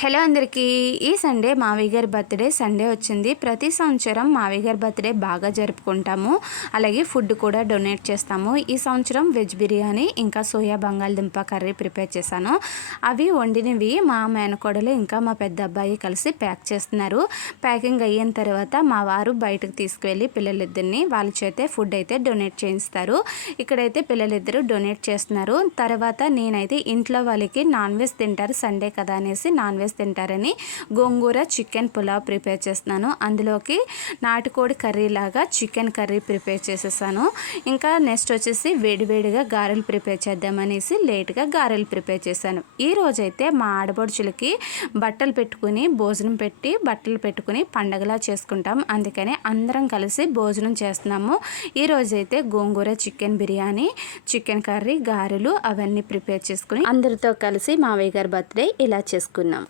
Hello అందరికీ, ఈ Sunday మావయ్య గారి బర్త్డే సండే వచ్చింది. ప్రతి సంవత్సరం మావయ్య గారి బర్త్డే బాగా జరుపుకుంటాము. అలాగే ఫుడ్ కూడా డొనేట్ చేస్తాము. ఈ సంవత్సరం వెజ్ బిర్యానీ ఇంకా సోయా బంగాళదుంప కర్రీ ప్రిపేర్ చేశాను. అవి వండినవి మా మేనకోడలు ఇంకా మా పెద్ద అబ్బాయి కలిసి ప్యాక్ చేస్తున్నారు. ప్యాకింగ్ అయిన తర్వాత మా వారు బయటకు తీసుకువెళ్ళి పిల్లలిద్దరిని వాళ్ళ చేతే ఫుడ్ అయితే డొనేట్ చేయిస్తారు. ఇక్కడైతే పిల్లలిద్దరూ డొనేట్ చేస్తున్నారు. తర్వాత నేనైతే ఇంట్లో వాళ్ళకి నాన్ వెజ్ తింటారు సండే కదా అనేసి నాన్ వెజ్ తింటారని గోంగూర చికెన్ పులావ్ ప్రిపేర్ చేస్తున్నాను. అందులోకి నాటుకోడి కర్రీ లాగా చికెన్ కర్రీ ప్రిపేర్ చేసేసాను. ఇంకా నెక్స్ట్ వచ్చేసి వేడివేడిగా గారెలు ప్రిపేర్ చేద్దామనేసి లేట్గా గారెలు ప్రిపేర్ చేశాను. ఈ రోజైతే మా ఆడపడుచులకి బట్టలు పెట్టుకుని భోజనం పెట్టి బట్టలు పెట్టుకుని పండగలా చేసుకుంటాం. అందుకని అందరం కలిసి భోజనం చేస్తున్నాము. ఈ రోజైతే గోంగూర చికెన్ బిర్యానీ, చికెన్ కర్రీ, గారెలు అవన్నీ ప్రిపేర్ చేసుకుని అందరితో కలిసి మావయ్య గారి బర్త్డే ఇలా చేసుకున్నాం.